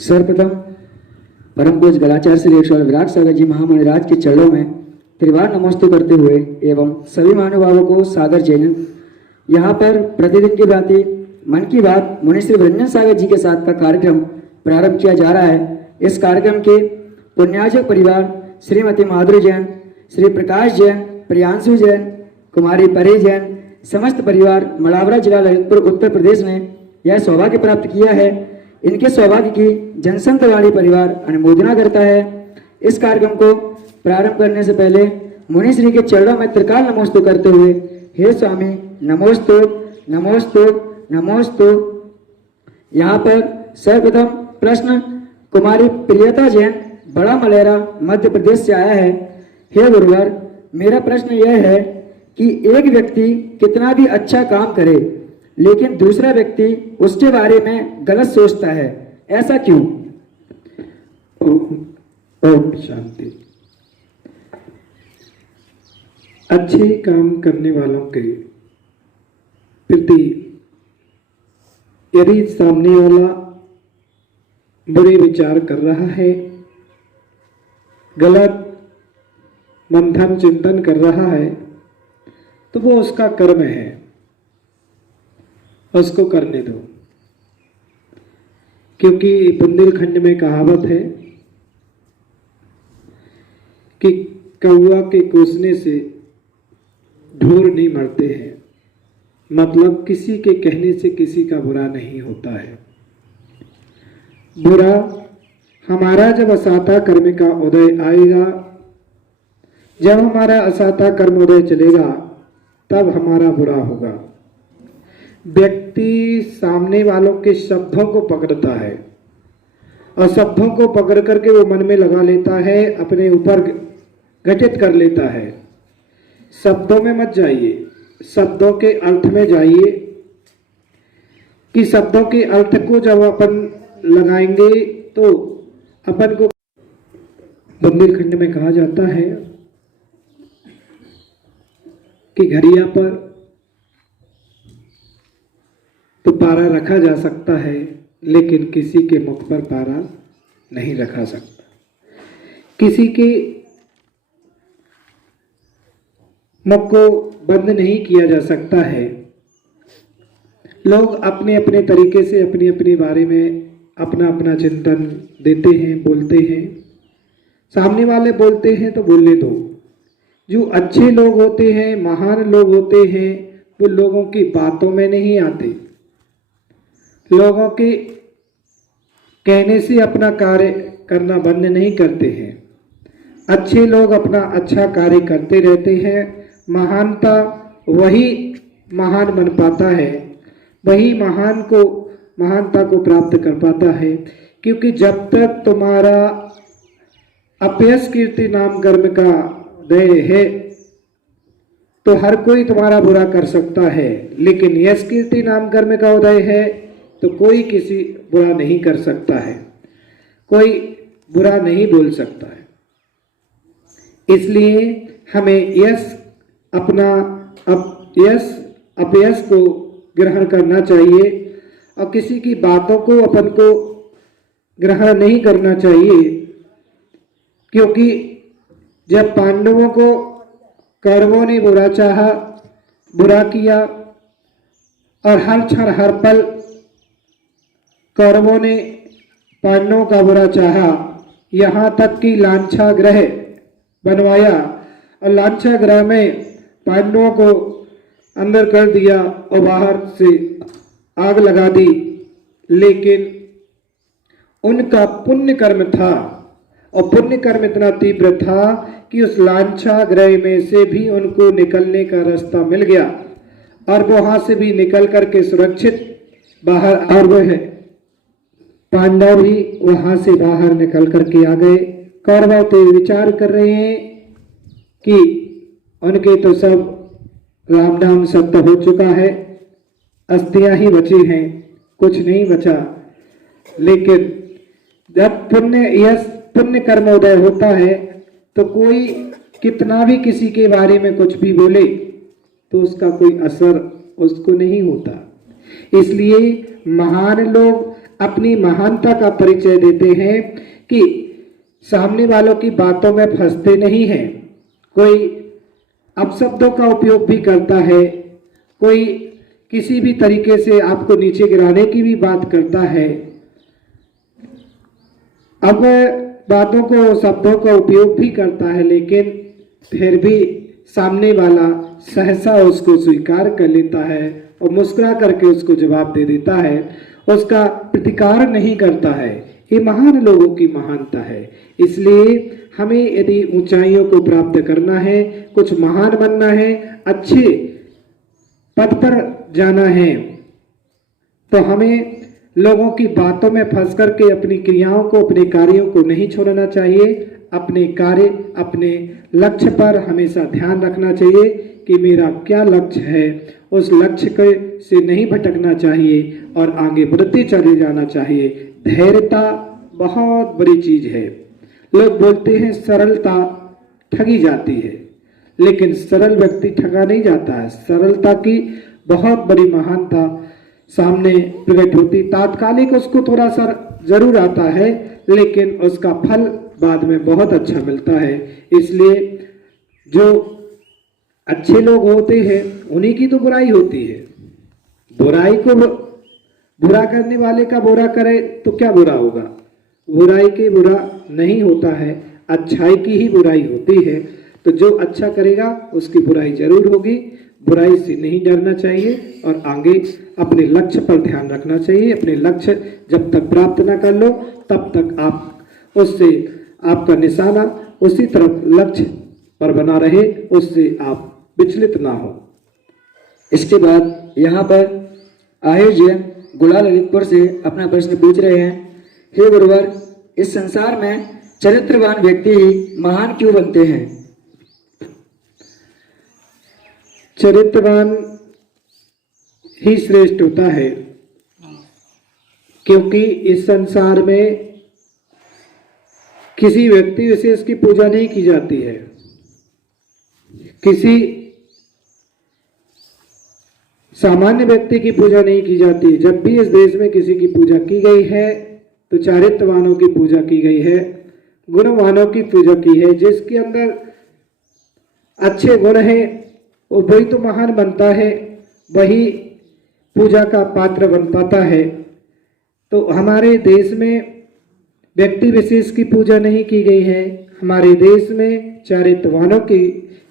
सर्वप्रथम परम पूज्य गलाचार्य श्री ईश्वर विराट सागर जी महामणिराज के चरणों में त्रिवार नमस्ते करते हुए एवं सभी महानुभावों को सादर जय हिंद। यहाँ पर प्रतिदिन की भांति मन की बात मुनि श्री रंजन सागर जी के साथ का कार्यक्रम प्रारंभ किया जा रहा है। इस कार्यक्रम के पुण्याजक परिवार श्रीमती माधुरी जैन, श्री प्रकाश जैन, प्रियांशु जैन, कुमारी परी जैन, समस्त परिवार मड़ावरा जिला ललितपुर उत्तर प्रदेश ने यह सौभाग्य प्राप्त किया है। इनके सौभाग्य की जनसंतवाणी परिवार अनुमोदना करता है। इस कार्यक्रम को प्रारंभ करने से पहले मुनि श्री के चरणों में त्रिकाल नमोस्तु करते हुए हे स्वामी नमोस्तु नमोस्तु नमोस्तु। यहाँ पर सर्वप्रथम प्रश्न कुमारी प्रियता जैन, बड़ा मलेरा, मध्य प्रदेश से आया है। हे गुरुवर, मेरा प्रश्न यह है कि एक व्यक्ति कितना भी अच्छा काम करे लेकिन दूसरा व्यक्ति उसके बारे में गलत सोचता है, ऐसा क्यों? ओम शांति। अच्छे काम करने वालों के प्रति यदि सामने वाला बुरे विचार कर रहा है, गलत मंथन चिंतन कर रहा है, तो वो उसका कर्म है, उसको करने दो। क्योंकि बुंदेलखंड में कहावत है कि कौआ के कूसने से ढोर नहीं मरते हैं। मतलब किसी के कहने से किसी का बुरा नहीं होता है। बुरा हमारा जब असाता कर्म का उदय आएगा, जब हमारा असाता कर्म उदय चलेगा, तब हमारा बुरा होगा। व्यक्ति सामने वालों के शब्दों को पकड़ता है और शब्दों को पकड़ करके वो मन में लगा लेता है, अपने ऊपर घटित कर लेता है। शब्दों में मत जाइए, शब्दों के अर्थ में जाइए कि शब्दों के अर्थ को जब अपन लगाएंगे तो अपन को बुंदेलखंड में कहा जाता है कि घड़िया पर तो पारा रखा जा सकता है, लेकिन किसी के मुख पर पारा नहीं रखा सकता। किसी के मुख को बंद नहीं किया जा सकता है। लोग अपने अपने तरीके से अपने अपने बारे में अपना अपना चिंतन देते हैं, बोलते हैं। सामने वाले बोलते हैं तो बोलने दो। जो अच्छे लोग होते हैं, महान लोग होते हैं, वो लोगों की बातों में नहीं आते, लोगों के कहने से अपना कार्य करना बंद नहीं करते हैं। अच्छे लोग अपना अच्छा कार्य करते रहते हैं। महानता वही महान बन पाता है, वही महानता को प्राप्त कर पाता है। क्योंकि जब तक तुम्हारा अपयश कीर्ति नाम कर्म का उदय है तो हर कोई तुम्हारा बुरा कर सकता है, लेकिन यश कीर्ति नाम कर्म का उदय है तो कोई किसी बुरा नहीं कर सकता है, कोई बुरा नहीं बोल सकता है। इसलिए हमें यश अपयश को ग्रहण करना चाहिए और किसी की बातों को अपन को ग्रहण नहीं करना चाहिए। क्योंकि जब पांडवों को कौरवों ने बुरा चाहा, बुरा किया और हर क्षण हर पल कौरवों ने पांडवों का बुरा चाहा, यहाँ तक कि लांछा ग्रह बनवाया और लांछा ग्रह में पांडवों को अंदर कर दिया और बाहर से आग लगा दी। लेकिन उनका पुण्य कर्म था और पुण्य कर्म इतना तीव्र था कि उस लांछा ग्रह में से भी उनको निकलने का रास्ता मिल गया और वहां से भी निकल करके सुरक्षित बाहर आ गए। पांडव भी वहां से बाहर निकल करके आ गए। कौरव तो विचार कर रहे हैं कि उनके तो सब राम नाम सत्य हो चुका है, अस्थियां ही बची हैं, कुछ नहीं बचा। लेकिन जब पुण्य कर्म उदय होता है तो कोई कितना भी किसी के बारे में कुछ भी बोले तो उसका कोई असर उसको नहीं होता। इसलिए महान लोग अपनी महानता का परिचय देते हैं कि सामने वालों की बातों में फंसते नहीं हैं। कोई अपशब्दों का उपयोग भी करता है, कोई किसी भी तरीके से आपको नीचे गिराने की भी बात करता है। अब बातों को, शब्दों का उपयोग भी करता है, लेकिन फिर भी सामने वाला सहसा उसको स्वीकार कर लेता है और मुस्कुरा करके उसको जवाब दे देता है, उसका प्रतिकार नहीं करता है। ये महान लोगों की महानता है। इसलिए हमें यदि ऊंचाइयों को प्राप्त करना है, कुछ महान बनना है, अच्छे पद पर जाना है, तो हमें लोगों की बातों में फंस करके अपनी क्रियाओं को, अपने कार्यों को नहीं छोड़ना चाहिए। अपने कार्य, अपने लक्ष्य पर हमेशा ध्यान रखना चाहिए कि मेरा क्या लक्ष्य है। उस लक्ष्य के से नहीं भटकना चाहिए और आगे बढ़ते चले जाना चाहिए। धैर्यता बहुत बड़ी चीज है। लोग बोलते हैं सरलता ठगी जाती है, लेकिन सरल व्यक्ति ठगा नहीं जाता है। सरलता की बहुत बड़ी महानता सामने प्रकट होती। तात्कालिक उसको थोड़ा सा जरूर आता है, लेकिन उसका फल बाद में बहुत अच्छा मिलता है। इसलिए जो अच्छे लोग होते हैं उन्हीं की तो बुराई होती है। बुराई को बुरा करने वाले का बुरा करे तो क्या बुरा होगा? बुराई के बुरा नहीं होता है, अच्छाई की ही बुराई होती है। तो जो अच्छा करेगा उसकी बुराई जरूर होगी। बुराई से नहीं डरना चाहिए और आगे अपने लक्ष्य पर ध्यान रखना चाहिए। अपने लक्ष्य जब तक प्राप्त ना कर लो तब तक आप उससे, आपका निशाना उसी तरफ लक्ष्य पर बना रहे, उससे आप विचलित ना हो। इसके बाद यहाँ पर आहिर जी गुला ललितपुर से अपना प्रश्न पूछ रहे हैं। हे गुरुवर, इस संसार में चरित्रवान व्यक्ति ही महान क्यों बनते हैं? चरित्रवान ही श्रेष्ठ होता है, क्योंकि इस संसार में किसी व्यक्ति विशेष की पूजा नहीं की जाती है। किसी सामान्य व्यक्ति की पूजा नहीं की जाती। जब भी इस देश में किसी की पूजा की गई है तो चारित्रवानों की पूजा की गई है, गुणवानों की पूजा की है। जिसके अंदर अच्छे गुण हैं वो वही तो महान बनता है, वही पूजा का पात्र बन पाता है। तो हमारे देश में व्यक्ति विशेष की पूजा नहीं की गई है। हमारे देश में चारित्रवानों की,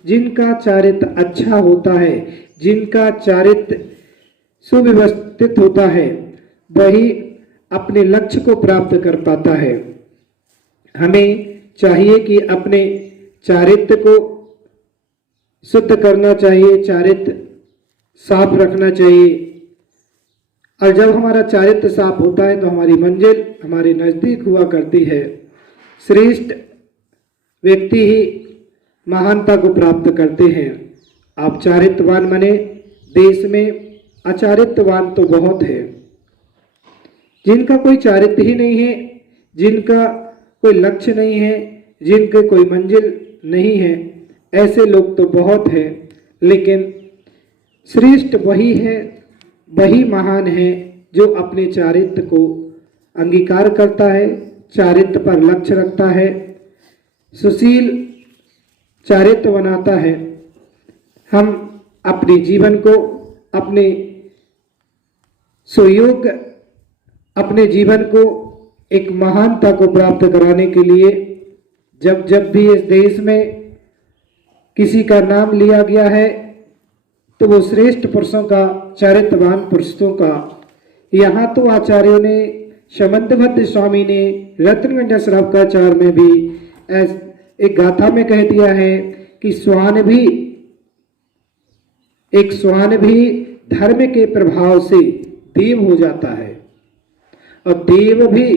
जिनका चारित्र अच्छा होता है, जिनका चारित्र सुव्यवस्थित होता है, वही अपने लक्ष्य को प्राप्त कर पाता है। हमें चाहिए कि अपने चारित्र को शुद्ध करना चाहिए, चारित्र साफ रखना चाहिए। और जब हमारा चारित्र साफ होता है तो हमारी मंजिल हमारे नजदीक हुआ करती है। श्रेष्ठ व्यक्ति ही महानता को प्राप्त करते हैं। आप चारित्रवान बने। देश में अचारित्रवान तो बहुत है, जिनका कोई चारित्र ही नहीं है, जिनका कोई लक्ष्य नहीं है, जिनके कोई मंजिल नहीं है, ऐसे लोग तो बहुत हैं। लेकिन श्रेष्ठ वही है, वही महान है जो अपने चारित्र को अंगीकार करता है, चारित्र पर लक्ष्य रखता है, सुशील चारित्र बनाता है। हम अपने जीवन को, अपने सुयोग्य अपने जीवन को एक महानता को प्राप्त कराने के लिए जब भी इस देश में किसी का नाम लिया गया है तो वो श्रेष्ठ पुरुषों का, चारित्रवान पुरुषों का। यहाँ तो आचार्यों ने, शमंतभद्र स्वामी ने रत्नगंजा श्रावकाचार्य में भी एक गाथा में कह दिया है कि एक श्वान भी धर्म के प्रभाव से देव हो जाता है और देव भी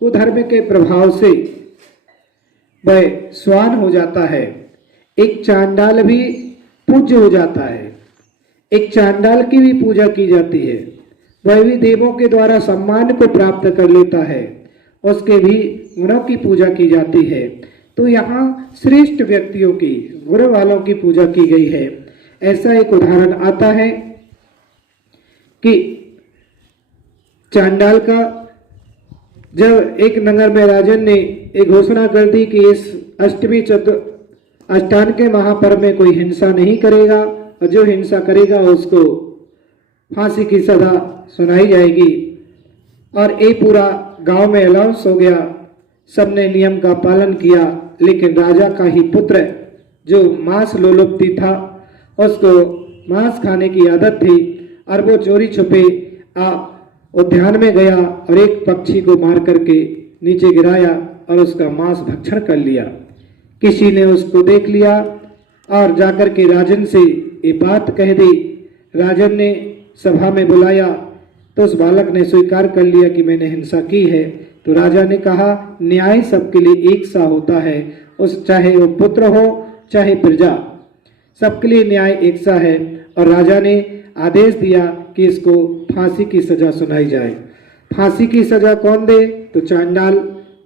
कुधर्म के प्रभाव से वह श्वान हो जाता है। एक चांडाल भी पूज्य हो जाता है, एक चांडाल की भी पूजा की जाती है, वह भी देवों के द्वारा सम्मान को प्राप्त कर लेता है, उसके भी गुणों की पूजा की जाती है। तो यहाँ श्रेष्ठ व्यक्तियों की, गुण वालों की पूजा की गई है। ऐसा एक उदाहरण आता है कि चांडाल का जब एक नगर में राजन ने एक घोषणा कर दी कि इस अष्टान के महापर्व में कोई हिंसा नहीं करेगा और जो हिंसा करेगा उसको फांसी की सजा सुनाई जाएगी। और ये पूरा गांव में अनाउंस हो गया, सबने नियम का पालन किया। लेकिन राजा का ही पुत्र जो मांस लोलुप्ती था, उसको मांस खाने की आदत थी और वो चोरी छुपे उद्यान में गया और एक पक्षी को मार करके नीचे गिराया और उसका मांस भक्षण कर लिया। किसी ने उसको देख लिया और जाकर के राजन से ये बात कह दी। राजन ने सभा में बुलाया तो उस बालक ने स्वीकार कर लिया कि मैंने हिंसा की है। तो राजा ने कहा, न्याय सबके लिए एक सा होता है, उस चाहे वो पुत्र हो चाहे प्रजा, सबके लिए न्याय एक सा है। और राजा ने आदेश दिया कि इसको फांसी की सजा सुनाई जाए। फांसी की सजा कौन दे? तो चांडाल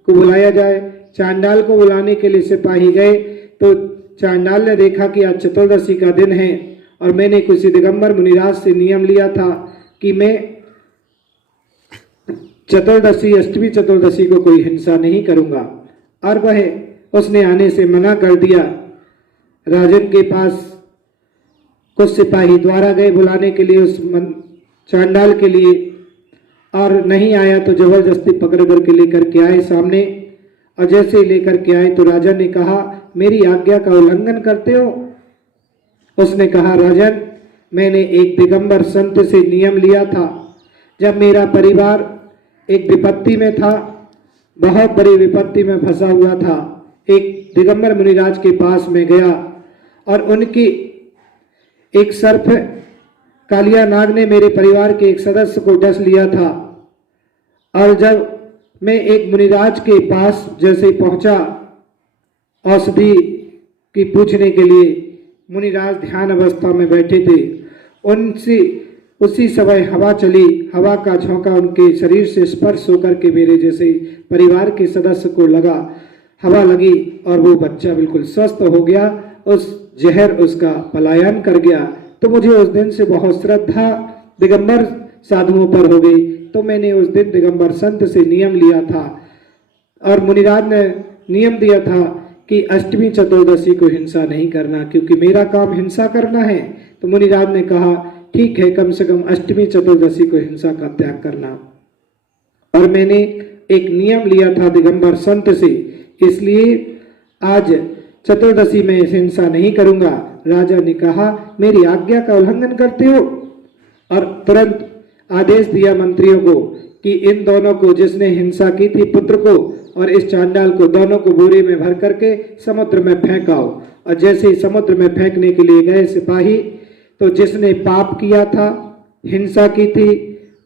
को बुलाया जाए। चांडाल को बुलाने के लिए सिपाही गए तो चांडाल ने देखा कि आज चतुर्दशी का दिन है और मैंने किसी दिगंबर मुनिराज से नियम लिया था कि मैं अष्टमी चतुर्दशी को कोई हिंसा नहीं करूंगा, और वह उसने आने से मना कर दिया। राजन के पास कुछ सिपाही द्वारा गए बुलाने के लिए उस चांडाल के लिए, और नहीं आया तो जबरदस्ती पकड़ करके लेकर के आए सामने। और जैसे ही लेकर के आए तो राजा ने कहा, मेरी आज्ञा का उल्लंघन करते हो? उसने कहा, राजन, मैंने एक दिगंबर संत से नियम लिया था। जब मेरा परिवार एक विपत्ति में था, बहुत बड़ी विपत्ति में फंसा हुआ था, एक दिगंबर मुनिराज के पास में गया और उनकी एक सर्प कालिया नाग ने मेरे परिवार के एक सदस्य को डस लिया था। और जब मैं एक मुनिराज के पास जैसे पहुंचा औषधि की पूछने के लिए, मुनिराज ध्यान अवस्था में बैठे थे। उनसे उसी समय हवा चली, हवा का झोंका उनके शरीर से स्पर्श होकर के मेरे जैसे परिवार के सदस्य को लगा, हवा लगी और वो बच्चा बिल्कुल स्वस्थ हो गया। उस जहर उसका पलायन कर गया। तो मुझे उस दिन से बहुत श्रद्धा दिगंबर साधुओं पर हो गई। तो मैंने उस दिन दिगंबर संत से नियम लिया था और मुनिराज ने नियम दिया था कि अष्टमी चतुर्दशी को हिंसा नहीं करना, क्योंकि मेरा काम हिंसा करना है। तो मुनिराज ने कहा, ठीक है, कम से कम अष्टमी चतुर्दशी को हिंसा का त्याग करना। और मैंने एक नियम लिया था दिगंबर संत से, इसलिए आज चतुर्दशी में हिंसा नहीं करूंगा। राजा ने कहा, मेरी आज्ञा का उल्लंघन करते हो? और तुरंत आदेश दिया मंत्रियों को कि इन दोनों को, जिसने हिंसा की थी पुत्र को और इस चांडाल को, दोनों को बोरे में भर करके समुद्र में फेंकाओ। और जैसे ही समुद्र में फेंकने के लिए गए सिपाही, तो जिसने पाप किया था, हिंसा की थी,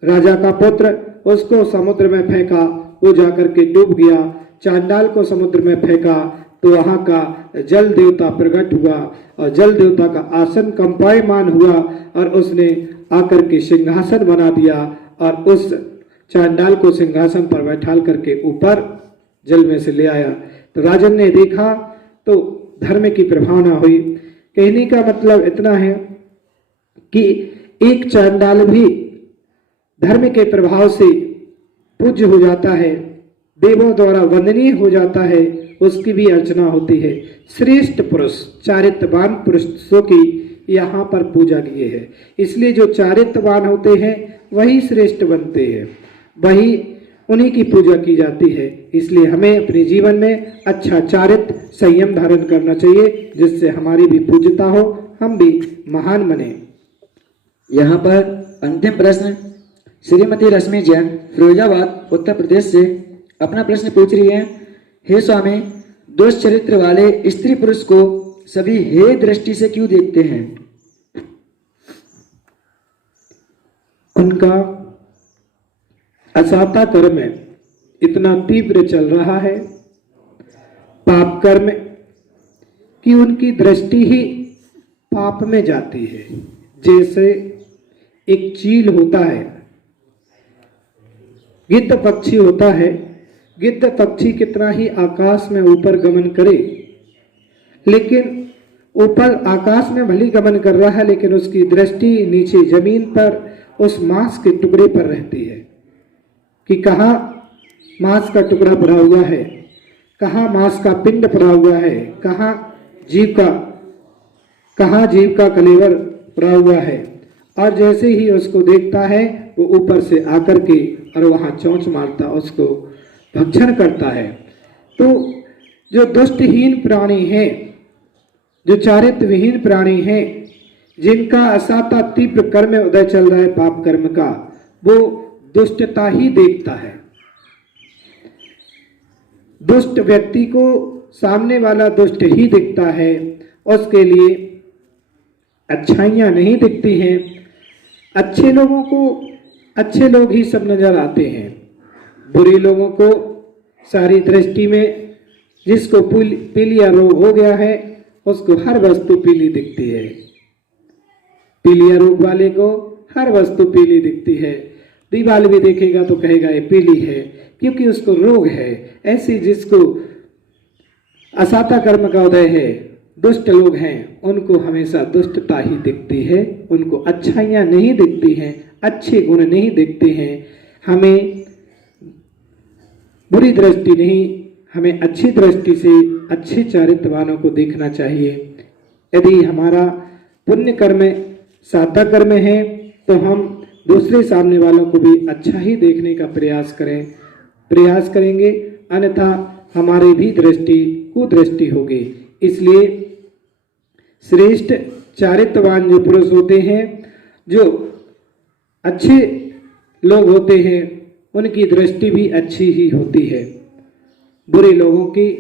राजा का पुत्र, उसको समुद्र में फेंका, वो जाकर के डूब गया। चांडाल को समुद्र में फेंका तो वहां का जल देवता प्रकट हुआ और जल देवता का आसन कंपायमान हुआ और उसने आकर के सिंहासन बना दिया और उस चांडाल को सिंहासन पर बैठाल करके ऊपर जल में से ले आया। तो राजन ने देखा तो धर्म की प्रभावना हुई। कहने का मतलब इतना है कि एक चांडाल भी धर्म के प्रभाव से पूज्य हो जाता है, देवों द्वारा वंदनीय हो जाता है, उसकी भी अर्चना होती है। श्रेष्ठ पुरुष, चारित्रवान पुरुषों की यहाँ पर पूजा की है। इसलिए जो चारित्रवान होते हैं वही श्रेष्ठ बनते हैं, वही उन्हीं की पूजा की जाती है। इसलिए हमें अपने जीवन में अच्छा चारित्र संयम धारण करना चाहिए, जिससे हमारी भी पूज्यता हो, हम भी महान बने। यहाँ पर अंतिम प्रश्न श्रीमती रश्मि जैन फिरोजाबाद उत्तर प्रदेश से अपना प्रश्न पूछ रही है। हे स्वामी, दोष चरित्र वाले स्त्री पुरुष को सभी हे दृष्टि से क्यों देखते हैं? उनका असाता कर्म इतना तीव्र चल रहा है, पाप कर्म, कि उनकी दृष्टि ही पाप में जाती है। जैसे एक चील होता है, गिद्ध पक्षी होता है, गिद्ध पक्षी कितना ही आकाश में ऊपर गमन करे, लेकिन ऊपर आकाश में भली गमन कर रहा है, लेकिन उसकी दृष्टि नीचे जमीन पर उस मांस के टुकड़े पर रहती है कि कहाँ मांस का टुकड़ा पड़ा हुआ है, कहाँ मांस का पिंड पड़ा हुआ है, कहाँ जीव का कलेवर पड़ा हुआ है। और जैसे ही उसको देखता है वो ऊपर से आकर के और वहाँ चोंच मारता, उसको भक्षण करता है। तो जो दुष्टहीन प्राणी है, जो चारित्रविहीन प्राणी है, जिनका असाता तीव्र कर्म में उदय चल रहा है पाप कर्म का, वो दुष्टता ही देखता है। दुष्ट व्यक्ति को सामने वाला दुष्ट ही दिखता है, उसके लिए अच्छाइयाँ नहीं दिखती हैं। अच्छे लोगों को अच्छे लोग ही सब नजर आते हैं, बुरे लोगों को सारी दृष्टि में, जिसको पीलिया रोग हो गया है उसको हर वस्तु पीली दिखती है। पीलिया रोग वाले को हर वस्तु पीली दिखती है। दीवाल भी देखेगा तो कहेगा ये पीली है, क्योंकि उसको रोग है। ऐसी जिसको असाता कर्म का उदय है, दुष्ट लोग हैं, उनको हमेशा दुष्टता ही दिखती है, उनको अच्छाइयाँ नहीं दिखती हैं, अच्छे गुण नहीं दिखते हैं। हमें बुरी दृष्टि नहीं, हमें अच्छी दृष्टि से अच्छे चारित्रवानों को देखना चाहिए। यदि हमारा पुण्य कर्म साता कर्म है तो हम दूसरे सामने वालों को भी अच्छा ही देखने का प्रयास करेंगे, अन्यथा हमारी भी दृष्टि कुदृष्टि होगी। इसलिए श्रेष्ठ चारित्रवान जो पुरुष होते हैं, जो अच्छे लोग होते हैं, उनकी दृष्टि भी अच्छी ही होती है। बुरे लोगों की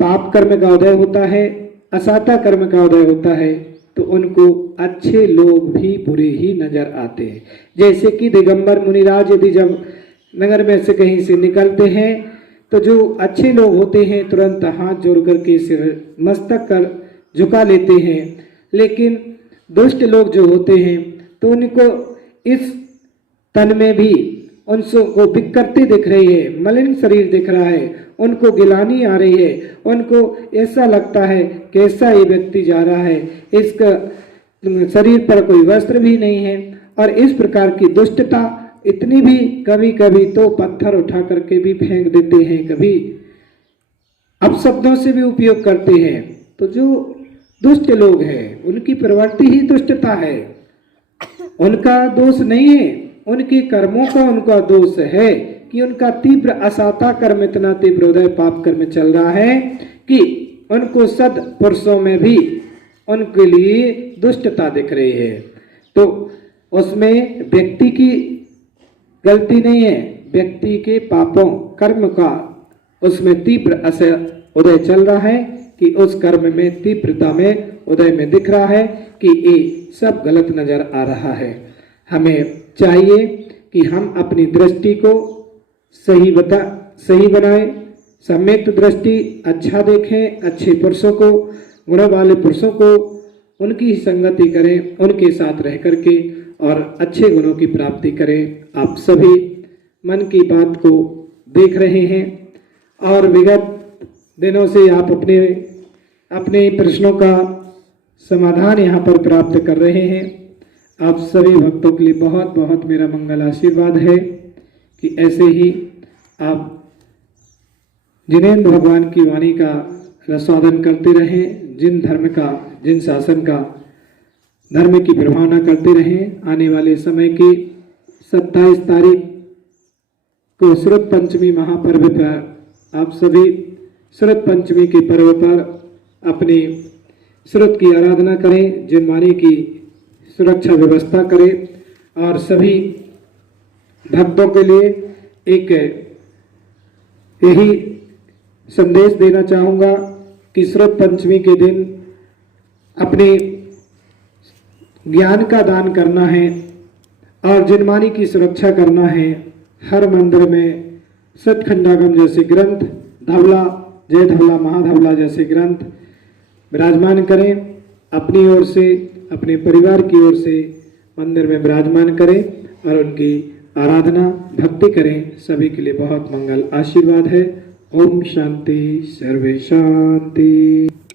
पाप कर्म का उदय होता है, असाता कर्म का उदय होता है, तो उनको अच्छे लोग भी बुरे ही नजर आते हैं। जैसे कि दिगंबर मुनिराज यदि जब नगर में से कहीं से निकलते हैं तो जो अच्छे लोग होते हैं तुरंत हाथ जोड़ करके सिर मस्तक कर झुका लेते हैं, लेकिन दुष्ट लोग जो होते हैं तो उनको इस तन में भी उनको विकृति दिख रही है, मलिन शरीर दिख रहा है, उनको गिलानी आ रही है, उनको ऐसा लगता है कैसा ये व्यक्ति जा रहा है, इसका शरीर पर कोई वस्त्र भी नहीं है। और इस प्रकार की दुष्टता इतनी भी, कभी कभी तो पत्थर उठा करके भी फेंक देते हैं, कभी अपशब्दों से भी उपयोग करते हैं। तो जो दुष्ट लोग हैं उनकी प्रवृत्ति ही दुष्टता है, उनका दोष नहीं है, उनके कर्मों का उनका दोष है कि उनका तीव्र असाता कर्म, इतना तीव्र उदय पाप कर्म चल रहा है कि उनको सद पुरुषों में भी उनके लिए दुष्टता दिख रही है। तो उसमें व्यक्ति की गलती नहीं है, व्यक्ति के पापों कर्म का उसमें तीव्र असर उदय चल रहा है कि उस कर्म में तीव्रता में उदय में दिख रहा है कि ये सब गलत नजर आ रहा है। हमें चाहिए कि हम अपनी दृष्टि को सही बनाएं, सम्यक दृष्टि, अच्छा देखें, अच्छे पुरुषों को, गुण वाले पुरुषों को, उनकी संगति करें, उनके साथ रह करके और अच्छे गुणों की प्राप्ति करें। आप सभी मन की बात को देख रहे हैं और विगत दिनों से आप अपने प्रश्नों का समाधान यहाँ पर प्राप्त कर रहे हैं। आप सभी भक्तों के लिए बहुत बहुत मेरा मंगल आशीर्वाद है कि ऐसे ही आप जिनेंद्र भगवान की वाणी का रसवादन करते रहें, जिन धर्म का, जिन शासन का, धर्म की प्रभावना करते रहें। आने वाले समय की 27 तारीख को शरद पंचमी महापर्व पर आप सभी शरद पंचमी के पर्व पर अपनी शरद की आराधना करें, जिनवाणी की सुरक्षा व्यवस्था करें। और सभी भक्तों के लिए एक यही संदेश देना चाहूँगा कि शरद पंचमी के दिन अपने ज्ञान का दान करना है और जिनवाणी की सुरक्षा करना है। हर मंदिर में सतखंडागम जैसे ग्रंथ, धवला, जय धवला, महाधवला जैसे ग्रंथ विराजमान करें। अपनी ओर से, अपने परिवार की ओर से मंदिर में विराजमान करें और उनकी आराधना भक्ति करें। सभी के लिए बहुत मंगल आशीर्वाद है। ओम शांति, सर्वे शांति।